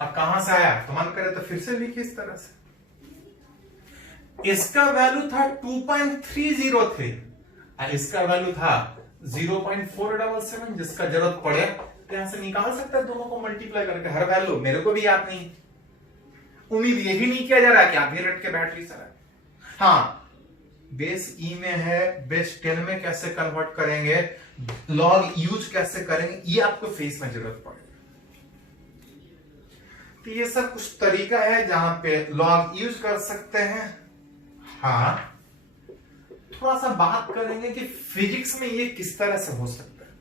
अब कहां से आया तो मन करे तो फिर से लिखिए इस तरह से, इसका वैल्यू था 2.303 और इसका वैल्यू था 0.477, जिसका जरूरत पड़े तो यहां से निकाल सकते हैं दोनों को मल्टीप्लाई करके। हर वैल्यू मेरे को भी याद नहीं, उम्मीद ये भी नहीं किया जा रहा कि आप भी रट के बैठ रही सर। हाँ, बेस ई में है, बेस 10 में कैसे कन्वर्ट करेंगे, लॉग यूज कैसे करेंगे, ये आपको फेस में जरूरत पड़ेगा। तो ये सब कुछ तरीका है जहां पे लॉग यूज कर सकते हैं, हाँ, थोड़ा सा बात करेंगे कि फिजिक्स में ये किस तरह से हो सकता है।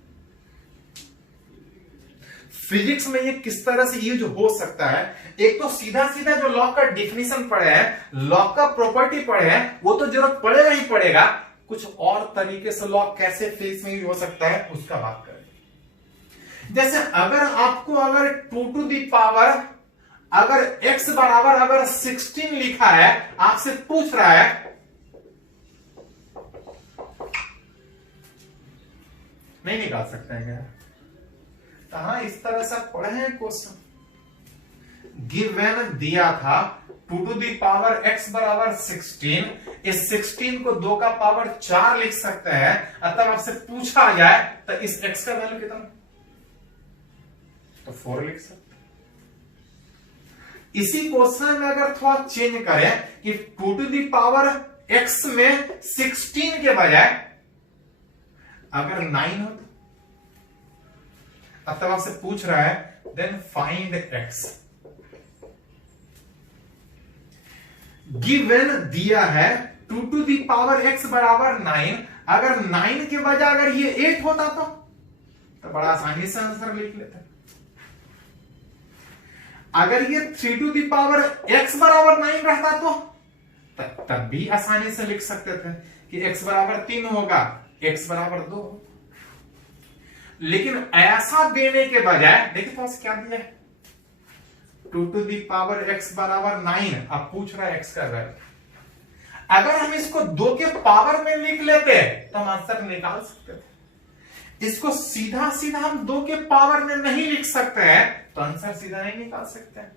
फिजिक्स में ये किस तरह से यूज हो सकता है। एक तो सीधा सीधा जो लॉ का डिफिनीशन पढ़े हैं, लॉ का प्रॉपर्टी पढ़े हैं, वो तो जरूरत पड़ेगा ही पड़ेगा। कुछ और तरीके से लॉ कैसे फिजिक्स में यूज हो सकता है उसका बात करें। जैसे अगर आपको अगर 2 टू दी पावर अगर x बराबर अगर 16 लिखा है, आपसे पूछ रहा है नहीं निकाल सकते हैं क्या? हाँ, इस तरह से पढ़े हैं क्वेश्चन। गिवन दिया था 2 टू दी पावर x बराबर 16, इस 16 को 2 का पावर 4 लिख सकते हैं। अतः आपसे पूछा जाए तो इस x का वैल्यू कितना, तो 4 लिख सकते हैं। इसी क्वेश्चन में अगर थोड़ा चेंज करें कि 2 टू दी पावर x में 16 के बजाय अगर 9 हो, तो आपसे पूछ रहा है देन फाइंड x। गिवन दिया है 2 टू दी पावर x बराबर 9, अगर 9 के बजाय अगर ये 8 होता तो बड़ा आसानी से आंसर लिख लेते। अगर ये 3 टू दी पावर x बराबर 9 रहता तो तब भी आसानी से लिख सकते थे कि x बराबर 3 होगा, x बराबर 2। लेकिन ऐसा देने के बजाय देखिए पास क्या दिया है, 2 टू दी पावर x बराबर 9, अब पूछ रहा है x का वैल्यू। अगर हम इसको 2 के पावर में लिख लेते तो हम आंसर निकाल सकते थे। इसको सीधा सीधा हम 2 के पावर में नहीं लिख सकते हैं तो आंसर सीधा नहीं निकाल सकते हैं।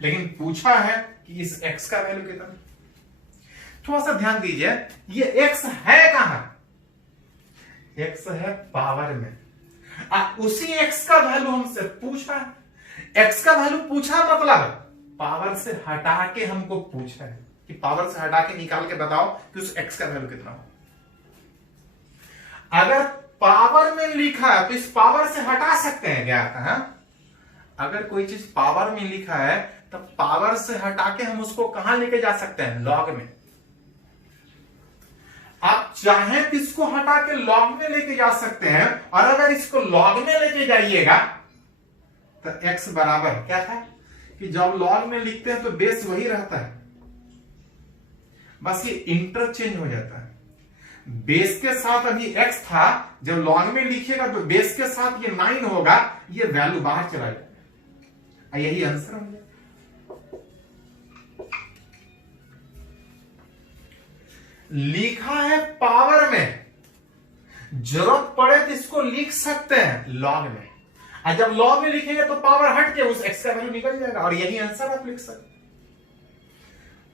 लेकिन पूछा है कि इस x का वैल्यू कितना। थोड़ा सा ध्यान दीजिए, ये x है कहां, x है पावर में। उसी x का वैल्यू हमसे पूछा, x का वैल्यू पूछा मतलब पावर से हटा के हमको पूछा है कि पावर से हटा के निकाल के बताओ कि उस x का वैल्यू कितना हो। अगर पावर में लिखा है तो इस पावर से हटा सकते हैं क्या? अगर कोई चीज पावर में लिखा है तो पावर से हटा के हम उसको कहां लेके जा सकते हैं, लॉग में। आप चाहें तो इसको हटा के लॉग में लेके जा सकते हैं, और अगर इसको लॉग में लेके जाइएगा तो x बराबर क्या था कि जब लॉग में लिखते हैं तो बेस वही रहता है, बस ये इंटरचेंज हो जाता है। बेस के साथ अभी x था, जब लॉग में लिखिएगा तो बेस के साथ ये 9 होगा, ये वैल्यू बाहर चला जाएगा। यही आंसर हो जाएगा। लिखा है पावर में, जरूरत पड़े तो इसको लिख सकते हैं लॉग में, और जब लॉग में लिखेंगे तो पावर हट के उस x का वैल्यू निकल जाएगा और यही आंसर आप लिख सकते हैं।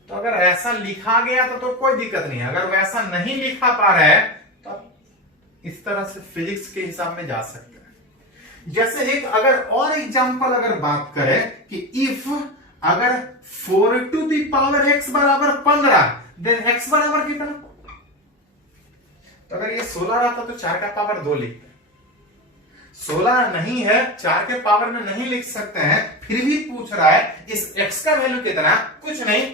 तो अगर ऐसा लिखा गया तो कोई दिक्कत नहीं है। अगर वैसा नहीं लिखा पा रहे हैं तो आप इस तरह से फिजिक्स के हिसाब में जा सकते हैं। जैसे एक अगर और एग्जांपल अगर बात करें कि इफ अगर 4 टू दी पावर x बराबर 15, देन x बराबर कितना, तो अगर ये 16 रहता तो 4 का पावर 2 लिखते। 16 नहीं है, 4 के पावर में नहीं लिख सकते हैं, फिर भी पूछ रहा है इस x का वैल्यू कितना, कुछ नहीं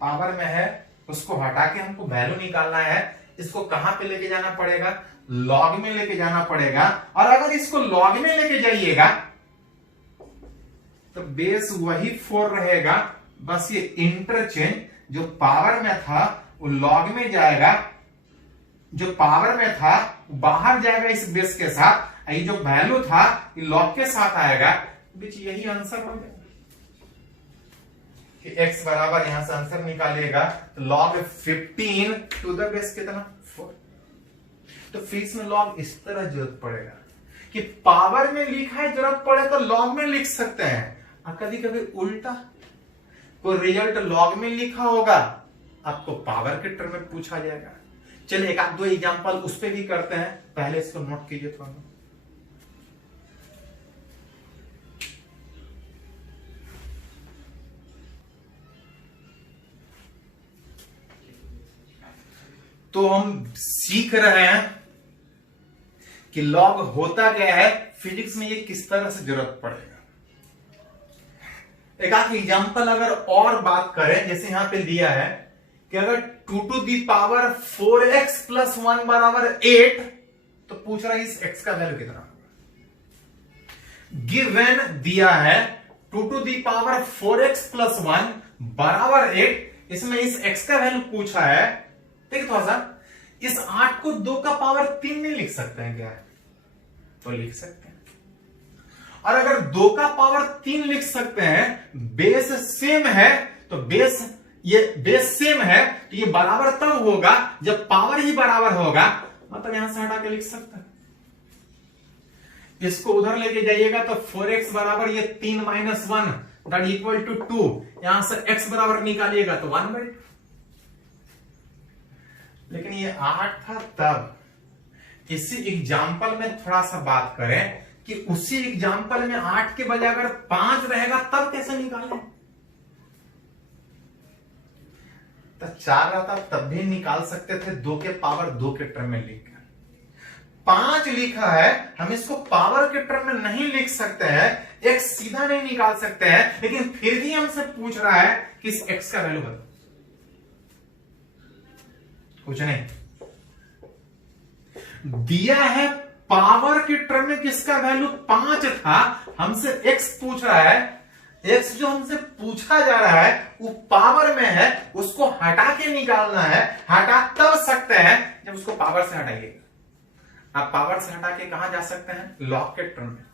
पावर में है, उसको हटा के हमको वैल्यू निकालना है। इसको कहां पे लेके जाना पड़ेगा, लॉग में लेके जाना पड़ेगा। और अगर इसको लॉग में लेके जाइएगा तो बेस वही 4 रहेगा, बस ये इंटरचेंज जो पावर में था वो लॉग में जाएगा, जो पावर में था बाहर जाएगा इस बेस के साथ, ये जो वैल्यू था ये लॉग के साथ आएगा, बीच यही आंसर हो जाएगा कि x बराबर यहां से आंसर निकालिएगा तो लॉग 15 टू द बेस कितना 4। तो फिर में लॉग इस तरह जरूरत पड़ेगा कि पावर में लिखा है, जरूरत पड़े तो लॉग में लिख सकते हैं। कभी कभी उल्टा कोई रिजल्ट लॉग में लिखा होगा, आपको पावर के टर्म में पूछा जाएगा। चलिए एक आध दो एग्जांपल उस पे भी करते हैं, पहले इसको नोट कीजिए थोड़ा। तो हम सीख रहे हैं कि लॉग होता गया है, फिजिक्स में ये किस तरह से जरूरत पड़ेगा। एक आध एग्जांपल अगर और बात करें, जैसे यहां पे दिया है कि अगर 2 to the power 4x plus 1 बराबर 8, तो पूछ रहा है इस x का वैल्यू कितना होगा। गिवन दिया है 2 to the power 4x plus 1 बराबर 8, इसमें इस x का वैल्यू पूछा है। ठीक थोड़ा सा, इस 8 को 2 का पावर 3 में लिख सकते हैं क्या? तो लिख सकते हैं। और अगर 2 का पावर 3 लिख सकते हैं, बेस सेम है, तो बेस सेम है, तो ये बराबर तब होगा जब पावर ही बराबर होगा, मतलब यहां से हटा के लिख सकते हैं। इसको उधर लेके जाइएगा तो 4x बराबर ये 3 माइनस 1 दैट इक्वल टू 2, यहां से x बराबर निकालिएगा तो 1/2। लेकिन ये 8 था तब। इसी एग्जाम्पल में थोड़ा सा बात करें कि उसी एग्जाम्पल में 8 के बजाय अगर 5 रहेगा तब कैसे निकालें? तो 4 रहता तब भी निकाल सकते थे, 2 के पावर 2 के टर्म में लिखकर। 5 लिखा है, हम इसको पावर के टर्म में नहीं लिख सकते हैं, x सीधा नहीं निकाल सकते हैं, लेकिन फिर भी हमसे पूछ रहा है कि इस x का वैल्यू बताओ। कुछ नहीं दिया है, पावर के टर्म में किसका वैल्यू 5 था, हमसे x पूछ रहा है। x जो हमसे पूछा जा रहा है वो पावर में है, उसको हटा के निकालना है। हटा तब सकते हैं जब उसको पावर से हटाइएगा। आप पावर से हटा के कहां जा सकते हैं? लॉग के टर्म में।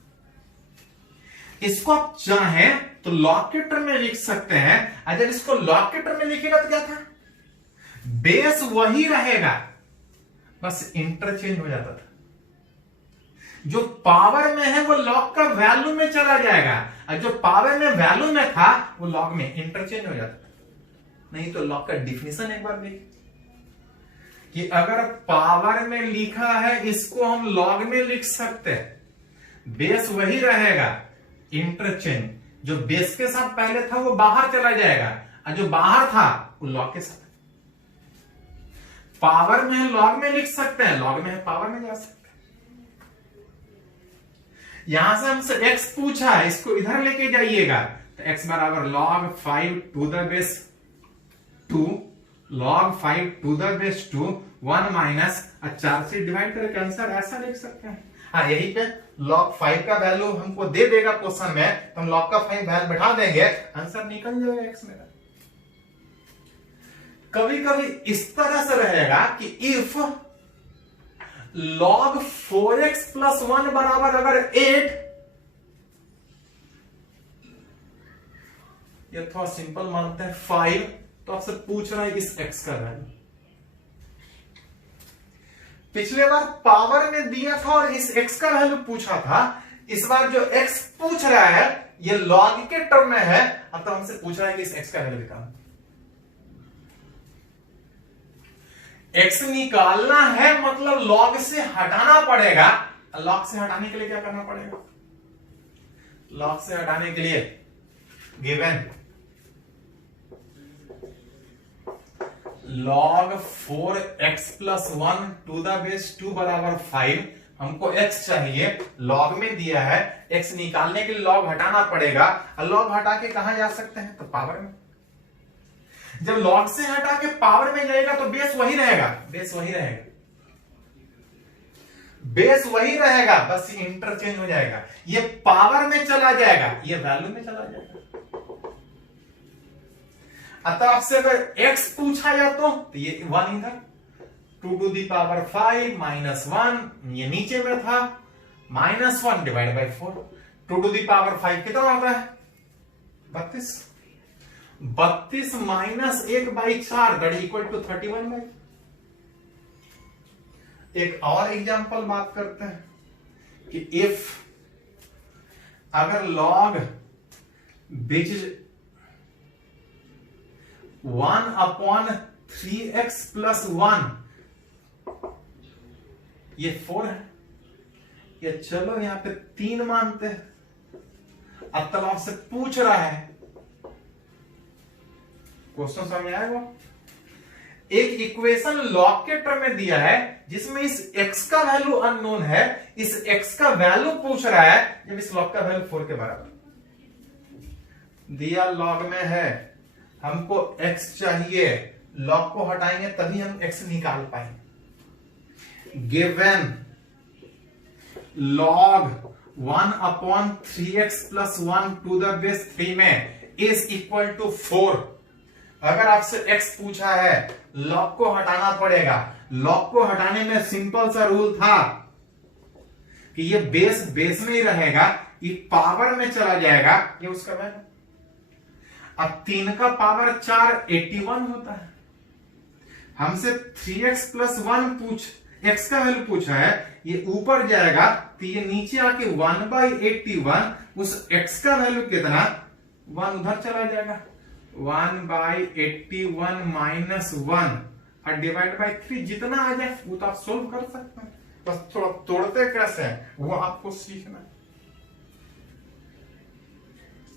इसको आप चाहें तो लॉग के टर्म में लिख सकते हैं। अगर इसको लॉग के टर्म में लिखेगा तो क्या था? बेस वही रहेगा, बस इंटरचेंज हो जाता था। जो पावर में है वो लॉग का वैल्यू में चला जाएगा, और जो पावर में वैल्यू में था वो लॉग में इंटरचेंज हो जाता था। नहीं तो लॉग का डिफिनेशन एक बार देखिए कि अगर पावर में लिखा है, इसको हम लॉग में लिख सकते हैं, बेस वही रहेगा, इंटरचेंज। जो बेस के साथ पहले था वो बाहर चला जाएगा, और जो बाहर था वो लॉग के साथ। पावर में है लॉग में लिख सकते हैं, लॉग में है पावर में जा सकते हैं। यहां से हमसे x पूछा है, इसको इधर लेके जाइएगा तो x बराबर log 5 to the base 2, log 5 to the base 2, 1 minus 4 से डिवाइड करके आंसर ऐसा लिख सकते हैं। हाँ, यही पे log 5 का वैल्यू हमको दे देगा क्वेश्चन में, तो हम log का 5 वैल्यू बैठा देंगे, आंसर निकल जाएगा x में। कभी कभी इस तरह से रहेगा कि इफ log 4x प्लस 1 बराबर अगर 8, ये थोड़ा सिंपल मानते हैं 5, तो आपसे पूछ रहा है इस x का वैल्यू। पिछले बार पावर में दिया था और इस x का वैल्यू पूछा था, इस बार जो x पूछ रहा है ये log के टर्म में है, अब तो हमसे पूछ रहा है कि इस x का वैल्यू निकालना। x निकालना है मतलब log से हटाना पड़ेगा। log से हटाने के लिए क्या करना पड़ेगा? log से हटाने के लिए given log 4x plus 1 to the base 2 बराबर 5, हमको x चाहिए, log में दिया है, x निकालने के लिए log हटाना पड़ेगा। log हटा के कहां जा सकते हैं? तो पावर में। जब log से हटा के पावर में जाएगा तो बेस वही रहेगा, बेस वही रहेगा, बेस वही रहेगा, बस इंटरचेंज हो जाएगा। ये पावर में चला जाएगा, ये वैल्यू में चला जाएगा। अतः आपसे अगर x पूछा जाए तो ये 1 इधर, 2 टू दी पावर 5 माइनस 1, ये नीचे में था, -1 divide by 4, 2 to the power 5 कितना होता है? 32, 32 माइनस 1/4 दैट इक्वल टू 31/। एक और एग्जांपल बात करते हैं कि इफ अगर log which is 1/3x plus 1, ये 4 है, ये चलो यहां पे 3 मानते हैं। अब तब आपसे पूछ रहा है, क्वेश्चन समझ आएगा? एक इक्वेशन log के टर्म में दिया है जिसमें इस x का वैल्यू अननोन है, इस x का वैल्यू पूछ रहा है जब इस log का वैल्यू 4 के बराबर दिया। log में है, हमको x चाहिए, लॉग को हटाएंगे तभी हम x निकाल पाएंगे। Given log 1/3x + 1 to the base 3 में इज इक्वल टू 4। अगर आपसे x पूछा है, log को हटाना पड़ेगा। log को हटाने में सिंपल सा रूल था कि ये बेस में ही रहेगा, ये पावर में चला जाएगा, ये उसका वैल्यू। अब 3 का पावर 4 81 होता है। हमसे 3x + 1 x का वैल्यू पूछा है, ये ऊपर जाएगा तो ये नीचे आके 1/81, उस x का वैल्यू कितना, 1 उधर चला जाएगा, 1/81 - 1 और डिवाइड बाय 3 जितना आ जाए वो तो आप सोल्व कर सकते हैं। बस थोड़ा तोड़ते कैसे हैं वो आपको सीखना है।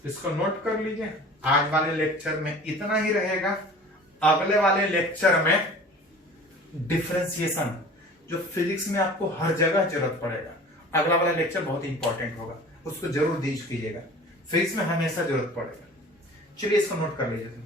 इसको नोट कर लीजिए। आज वाले लेक्चर में इतना ही रहेगा। अगले वाले लेक्चर में डिफरेंशिएशन, जो फिजिक्स में आपको हर जगह जरूरत पड़ेगा, अगला वाला लेक्चर बहुत इंपॉर्टेंट होगा, उसको जरूर दीजिए कीजिएगा। फिजिक्स में हमेशा जरूरत पड़ेगा। चलिए इसको नोट कर लीजिए।